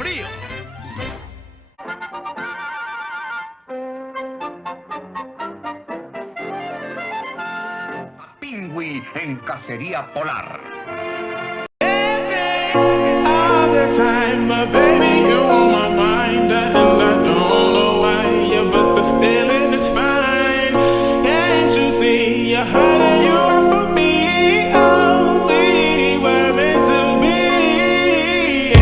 frío. Pingüi en cacería polar. All the time, my baby, you on my mind, and I don't know why, yeah, but the feeling is fine. Can't you see you're hurting you are for me? Oh, we were meant to be,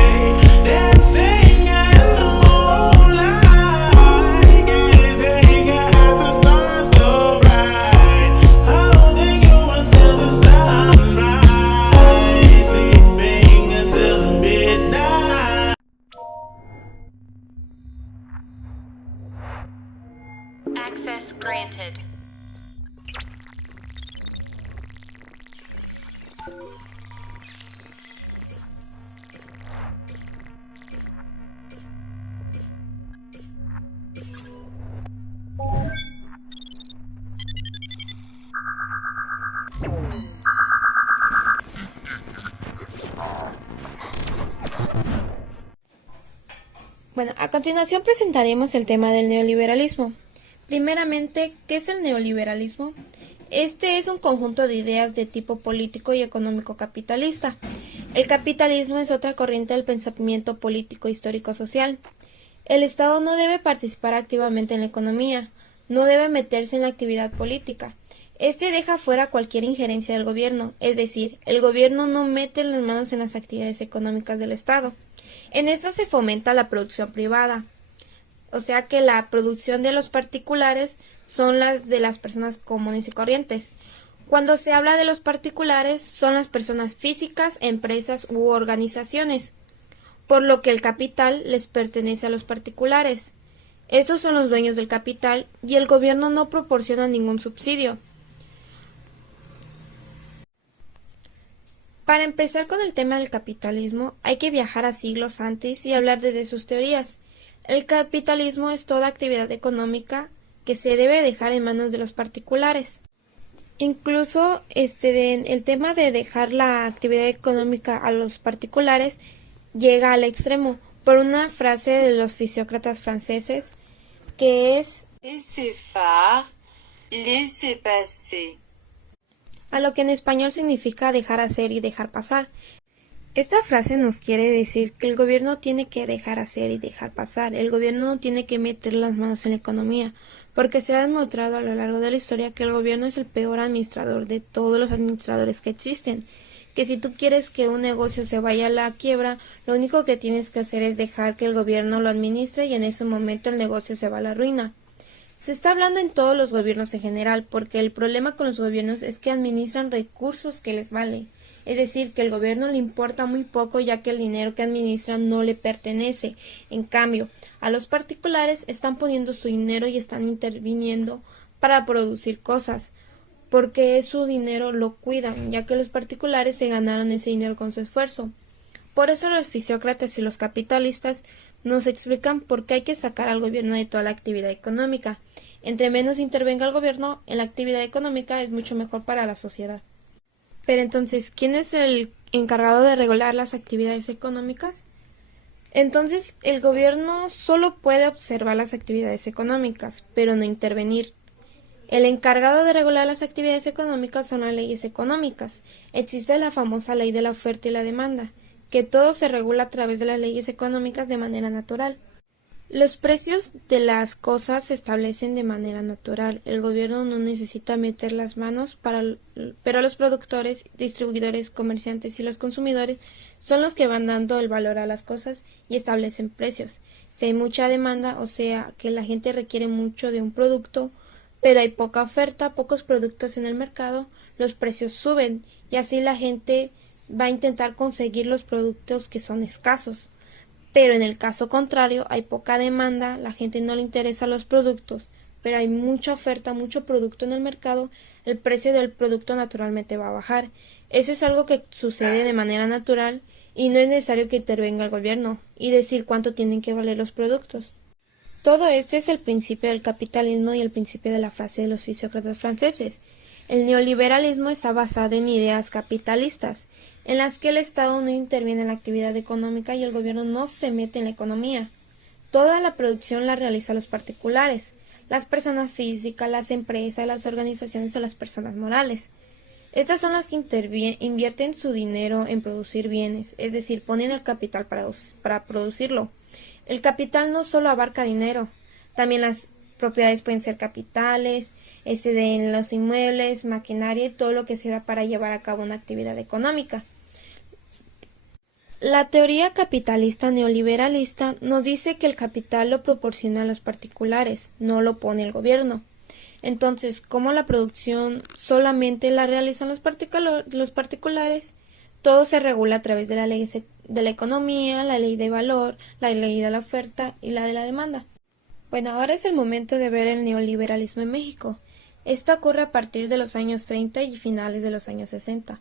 dancing in the moonlight, gazing at the stars so bright, holding you until the sunrise, sleeping until midnight. Access granted. Bueno, a continuación presentaremos el tema del neoliberalismo. Primeramente, ¿qué es el neoliberalismo? Este es un conjunto de ideas de tipo político y económico capitalista. El capitalismo es otra corriente del pensamiento político, histórico, social. El Estado no debe participar activamente en la economía, no debe meterse en la actividad política. Este deja fuera cualquier injerencia del gobierno, es decir, el gobierno no mete las manos en las actividades económicas del Estado. En esta se fomenta la producción privada, o sea que la producción de los particulares son las de las personas comunes y corrientes. Cuando se habla de los particulares son las personas físicas, empresas u organizaciones, por lo que el capital les pertenece a los particulares. Estos son los dueños del capital y el gobierno no proporciona ningún subsidio. Para empezar con el tema del capitalismo, hay que viajar a siglos antes y hablar de sus teorías. El capitalismo es toda actividad económica que se debe dejar en manos de los particulares. Incluso el tema de dejar la actividad económica a los particulares llega al extremo por una frase de los fisiócratas franceses que es Laissez faire, laissez passer. a lo que en español significa dejar hacer y dejar pasar. Esta frase nos quiere decir que el gobierno tiene que dejar hacer y dejar pasar. El gobierno no tiene que meter las manos en la economía, porque se ha demostrado a lo largo de la historia que el gobierno es el peor administrador de todos los administradores que existen. Que si tú quieres que un negocio se vaya a la quiebra, lo único que tienes que hacer es dejar que el gobierno lo administre y en ese momento el negocio se va a la ruina. Se está hablando en todos los gobiernos en general, porque el problema con los gobiernos es que administran recursos que les vale. Es decir, que el gobierno le importa muy poco ya que el dinero que administran no le pertenece. En cambio, a los particulares están poniendo su dinero y están interviniendo para producir cosas, porque su dinero lo cuidan, ya que los particulares se ganaron ese dinero con su esfuerzo. Por eso los fisiócratas y los capitalistas nos explican por qué hay que sacar al gobierno de toda la actividad económica. Entre menos intervenga el gobierno en la actividad económica es mucho mejor para la sociedad. Pero entonces, ¿quién es el encargado de regular las actividades económicas? Entonces, el gobierno solo puede observar las actividades económicas, pero no intervenir. El encargado de regular las actividades económicas son las leyes económicas. Existe la famosa ley de la oferta y la demanda, que todo se regula a través de las leyes económicas de manera natural. Los precios de las cosas se establecen de manera natural. El gobierno no necesita meter las manos, pero los productores, distribuidores, comerciantes y los consumidores son los que van dando el valor a las cosas y establecen precios. Si hay mucha demanda, o sea que la gente requiere mucho de un producto, pero hay poca oferta, pocos productos en el mercado, los precios suben y así la gente va a intentar conseguir los productos que son escasos. Pero en el caso contrario, hay poca demanda, la gente no le interesa los productos, pero hay mucha oferta, mucho producto en el mercado, el precio del producto naturalmente va a bajar. Eso es algo que sucede de manera natural y no es necesario que intervenga el gobierno y decir cuánto tienen que valer los productos. Todo este es el principio del capitalismo y el principio de la frase de los fisiócratas franceses. El neoliberalismo está basado en ideas capitalistas. en las que el Estado no interviene en la actividad económica y el gobierno no se mete en la economía. Toda la producción la realizan los particulares, las personas físicas, las empresas, las organizaciones o las personas morales. Estas son las que invierten su dinero en producir bienes, es decir, ponen el capital para producirlo. El capital no solo abarca dinero, también las propiedades pueden ser capitales, en los inmuebles, maquinaria y todo lo que sirva para llevar a cabo una actividad económica. La teoría capitalista neoliberalista nos dice que el capital lo proporcionan los particulares, no lo pone el gobierno. Entonces, como la producción solamente la realizan los particulares, todo se regula a través de la ley de la economía, la ley de valor, la ley de la oferta y la de la demanda. Bueno, ahora es el momento de ver el neoliberalismo en México. Esto ocurre a partir de los años 30 y finales de los años 60,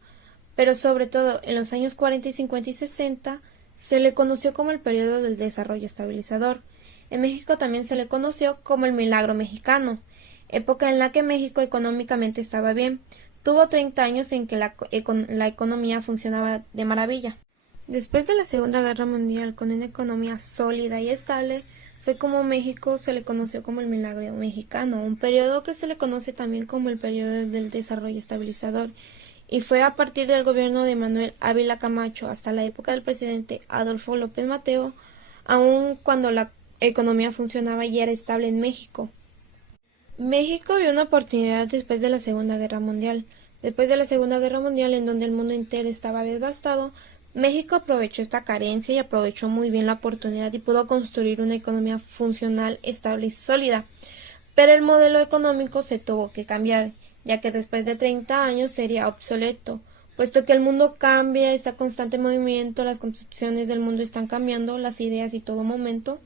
pero sobre todo en los años 40 y 50 y 60 se le conoció como el periodo del desarrollo estabilizador. En México también se le conoció como el milagro mexicano, época en la que México económicamente estaba bien. Tuvo 30 años en que la economía funcionaba de maravilla. Después de la Segunda Guerra Mundial, con una economía sólida y estable, fue como México se le conoció como el milagro mexicano, un periodo que se le conoce también como el periodo del desarrollo estabilizador, y fue a partir del gobierno de Manuel Ávila Camacho hasta la época del presidente Adolfo López Mateo, aun cuando la economía funcionaba y era estable en México. México vio una oportunidad después de la Segunda Guerra Mundial. Después de la Segunda Guerra Mundial, en donde el mundo entero estaba devastado, México aprovechó esta carencia y aprovechó muy bien la oportunidad y pudo construir una economía funcional, estable y sólida. Pero el modelo económico se tuvo que cambiar, ya que después de 30 años sería obsoleto, puesto que el mundo cambia, está en constante movimiento, las concepciones del mundo están cambiando, las ideas y todo momento,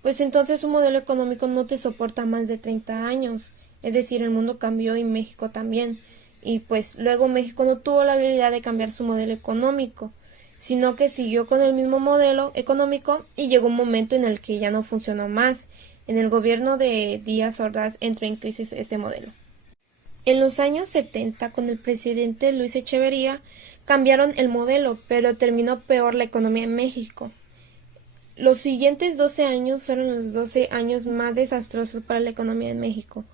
pues entonces un modelo económico no te soporta más de 30 años, es decir, el mundo cambió y México también, y pues luego México no tuvo la habilidad de cambiar su modelo económico, sino que siguió con el mismo modelo económico y llegó un momento en el que ya no funcionó más. En el gobierno de Díaz Ordaz entró en crisis este modelo. En los años 70, con el presidente Luis Echeverría, cambiaron el modelo, pero terminó peor la economía en México. Los siguientes 12 años fueron los 12 años más desastrosos para la economía en México.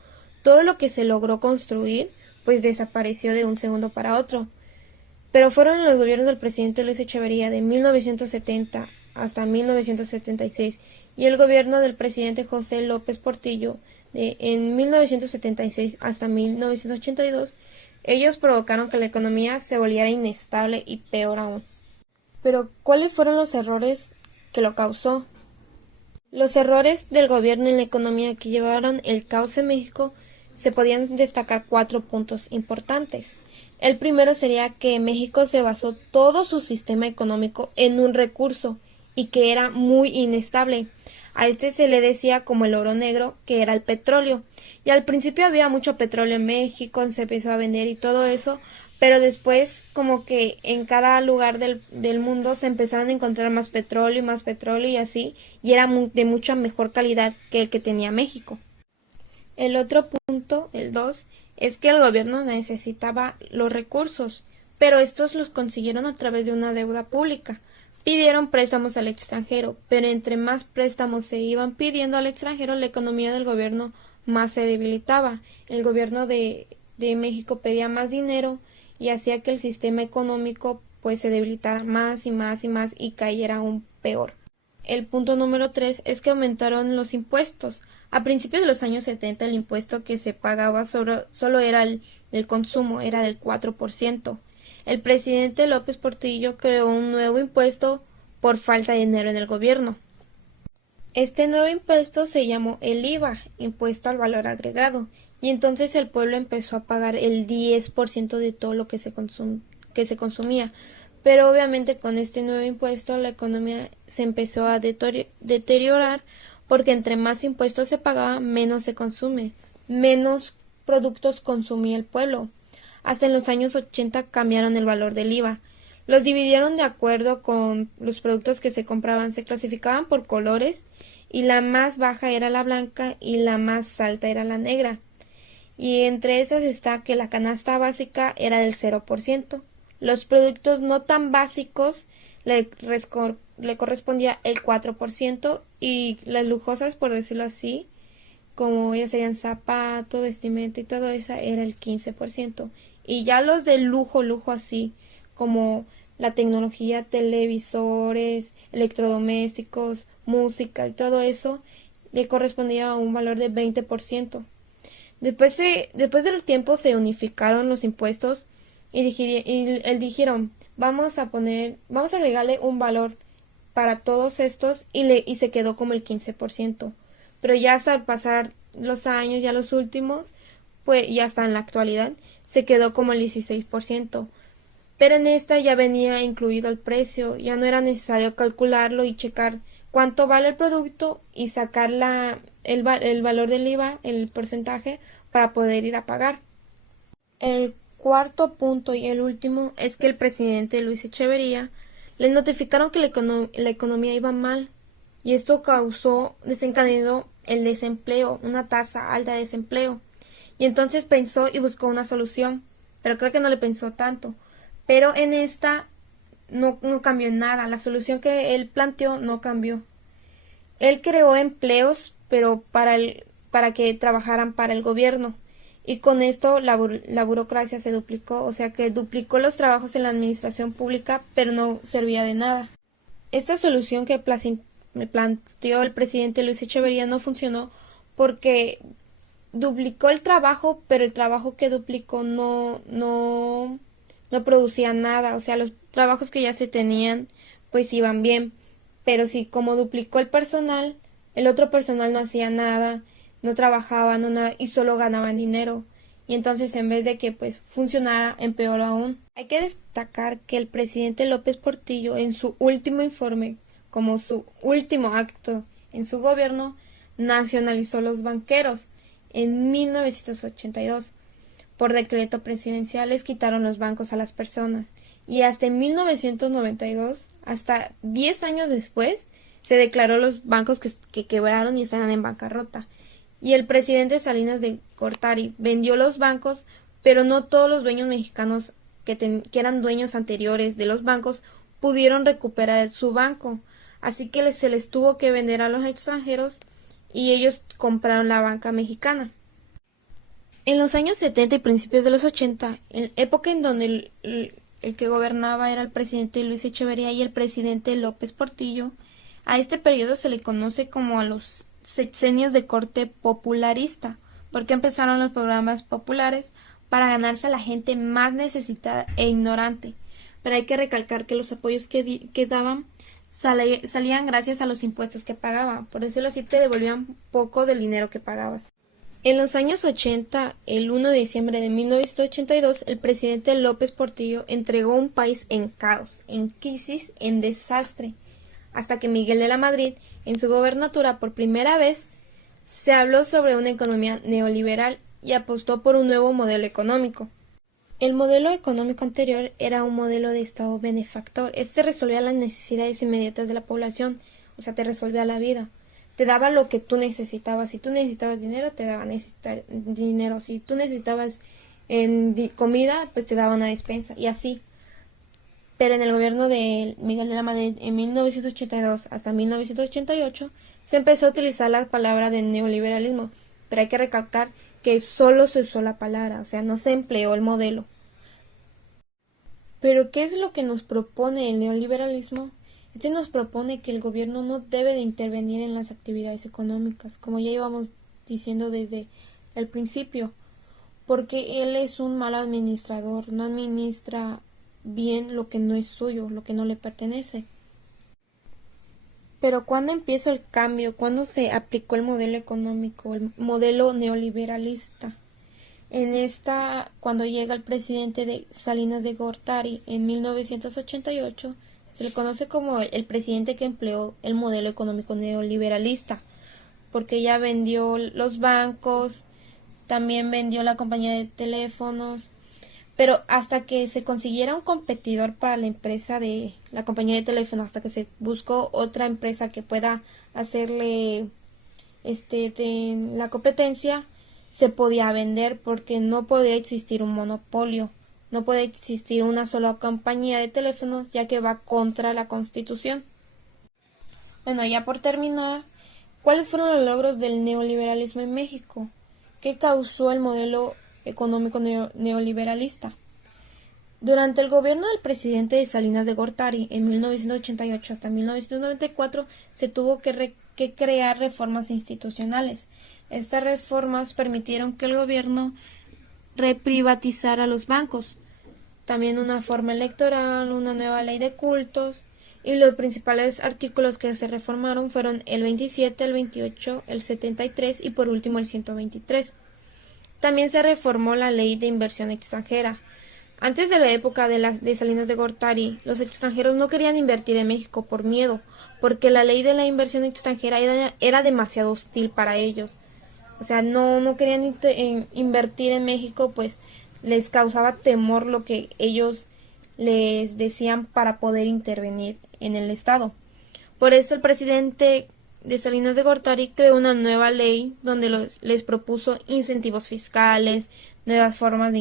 Todo lo que se logró construir, pues desapareció de un segundo para otro. Pero fueron los gobiernos del presidente Luis Echeverría de 1970 hasta 1976 y el gobierno del presidente José López Portillo en 1976 hasta 1982, ellos provocaron que la economía se volviera inestable y peor aún. Pero, ¿cuáles fueron los errores que lo causó? Los errores del gobierno en la economía que llevaron el caos en México se podían destacar 4 puntos importantes. El primero sería que México se basó todo su sistema económico en un recurso y que era muy inestable. A este se le decía como el oro negro, que era el petróleo. Y al principio había mucho petróleo en México, se empezó a vender y todo eso, pero después como que en cada lugar del mundo se empezaron a encontrar más petróleo y así, y era de mucha mejor calidad que el que tenía México. El otro punto, el 2, es que el gobierno necesitaba los recursos, pero estos los consiguieron a través de una deuda pública. Pidieron préstamos al extranjero, pero entre más préstamos se iban pidiendo al extranjero, la economía del gobierno más se debilitaba. El gobierno de México pedía más dinero y hacía que el sistema económico pues se debilitara más y más y más y cayera aún peor. El punto número 3 es que aumentaron los impuestos. A principios de los años 70 el impuesto que se pagaba solo era el consumo, era del 4%. El presidente López Portillo creó un nuevo impuesto por falta de dinero en el gobierno. Este nuevo impuesto se llamó el IVA, impuesto al valor agregado, y entonces el pueblo empezó a pagar el 10% de todo lo que se consumía. Pero obviamente con este nuevo impuesto la economía se empezó a deteriorar porque entre más impuestos se pagaba, menos se consume, menos productos consumía el pueblo. Hasta en los años 80 cambiaron el valor del IVA. Los dividieron de acuerdo con los productos que se compraban, se clasificaban por colores y la más baja era la blanca y la más alta era la negra. Y entre esas está que la canasta básica era del 0%, Los productos no tan básicos le correspondía el 4% y las lujosas, por decirlo así, como ya serían zapatos, vestimenta y todo eso, era el 15%. Y ya los de lujo, lujo así, como la tecnología, televisores, electrodomésticos, música y todo eso, le correspondía a un valor de 20%. Después del tiempo se unificaron los impuestos y dijeron, vamos a agregarle un valor para todos estos y se quedó como el 15%. Pero ya hasta al pasar los años, ya los últimos, pues ya hasta en la actualidad, se quedó como el 16%. Pero en esta ya venía incluido el precio, ya no era necesario calcularlo y checar cuánto vale el producto y sacar el valor del IVA, el porcentaje, para poder ir a pagar. El cuarto punto y el último es que el presidente Luis Echeverría le notificaron que la economía iba mal y esto desencadenó el desempleo, una tasa alta de desempleo. Y entonces pensó y buscó una solución, pero creo que no le pensó tanto. Pero en esta no cambió nada, la solución que él planteó no cambió. Él creó empleos, pero para que trabajaran para el gobierno. Y con esto la burocracia se duplicó, o sea que duplicó los trabajos en la administración pública, pero no servía de nada. Esta solución que planteó el presidente Luis Echeverría no funcionó porque duplicó el trabajo, pero el trabajo que duplicó no producía nada, o sea, los trabajos que ya se tenían pues iban bien, pero si como duplicó el personal, el otro personal no hacía nada, no trabajaba, no nada, y solo ganaban dinero. Y entonces en vez de que pues funcionara, empeoró aún. Hay que destacar que el presidente López Portillo en su último informe, como su último acto en su gobierno, nacionalizó los banqueros en 1982. Por decreto presidencial les quitaron los bancos a las personas y hasta en 1992, hasta 10 años después, se declaró los bancos que quebraron y estaban en bancarrota. Y el presidente Salinas de Gortari vendió los bancos, pero no todos los dueños mexicanos que eran dueños anteriores de los bancos pudieron recuperar su banco. Así que se les tuvo que vender a los extranjeros y ellos compraron la banca mexicana. En los años 70 y principios de los 80, en época en donde el que gobernaba era el presidente Luis Echeverría y el presidente López Portillo, a este periodo se le conoce como a los sexenios de corte popularista, porque empezaron los programas populares para ganarse a la gente más necesitada e ignorante. Pero hay que recalcar que los apoyos que daban salían gracias a los impuestos que pagaban. Por decirlo así, te devolvían poco del dinero que pagabas. En los años 80, el 1 de diciembre de 1982, el presidente López Portillo entregó un país en caos, en crisis, en desastre, hasta que Miguel de la Madrid, en su gobernatura, por primera vez, se habló sobre una economía neoliberal y apostó por un nuevo modelo económico. El modelo económico anterior era un modelo de Estado benefactor. Este resolvía las necesidades inmediatas de la población, o sea, te resolvía la vida. Te daba lo que tú necesitabas. Si tú necesitabas dinero, te daban dinero. Si tú necesitabas comida, pues te daban una despensa, y así. Pero en el gobierno de Miguel de la Madrid, en 1982 hasta 1988, se empezó a utilizar la palabra de neoliberalismo, pero hay que recalcar que solo se usó la palabra, o sea, no se empleó el modelo. Pero, ¿qué es lo que nos propone el neoliberalismo? Este nos propone que el gobierno no debe de intervenir en las actividades económicas, como ya íbamos diciendo desde el principio, porque él es un mal administrador, no administra bien lo que no es suyo, lo que no le pertenece. Pero ¿cuándo empieza el cambio? ¿Cuándo se aplicó el modelo económico, el modelo neoliberalista? Cuando llega el presidente de Salinas de Gortari en 1988, se le conoce como el presidente que empleó el modelo económico neoliberalista, porque ya vendió los bancos, también vendió la compañía de teléfonos, pero hasta que se consiguiera un competidor para la empresa de la compañía de teléfonos, hasta que se buscó otra empresa que pueda hacerle de la competencia, se podía vender porque no podía existir un monopolio. No puede existir una sola compañía de teléfonos, ya que va contra la Constitución. Bueno, ya por terminar, ¿cuáles fueron los logros del neoliberalismo en México? ¿Qué causó el modelo económico neoliberalista? Durante el gobierno del presidente de Salinas de Gortari, en 1988 hasta 1994, se tuvo que crear reformas institucionales. Estas reformas permitieron que el gobierno reprivatizara los bancos, también una reforma electoral, una nueva ley de cultos, y los principales artículos que se reformaron fueron el 27, el 28, el 73 y por último el 123. También se reformó la ley de inversión extranjera. Antes de la época de Salinas de Gortari, los extranjeros no querían invertir en México por miedo, porque la ley de la inversión extranjera era demasiado hostil para ellos. O sea, no querían invertir en México, pues les causaba temor lo que ellos les decían para poder intervenir en el Estado. Por eso el presidente de Salinas de Gortari creó una nueva ley donde les propuso incentivos fiscales, nuevas formas de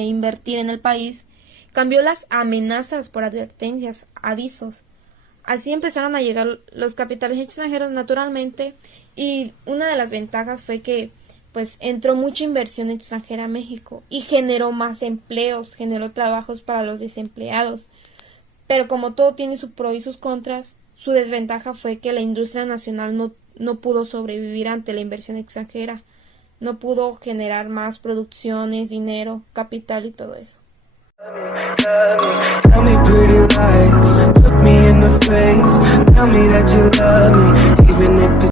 invertir en el país, cambió las amenazas por advertencias, avisos. Así empezaron a llegar los capitales extranjeros naturalmente, y una de las ventajas fue que pues entró mucha inversión extranjera a México y generó más empleos, generó trabajos para los desempleados. Pero como todo tiene sus pros y sus contras, su desventaja fue que la industria nacional no pudo sobrevivir ante la inversión extranjera, no pudo generar más producciones, dinero, capital y todo eso. Tell me pretty lies, look me in the face, tell me that you love me, even if it's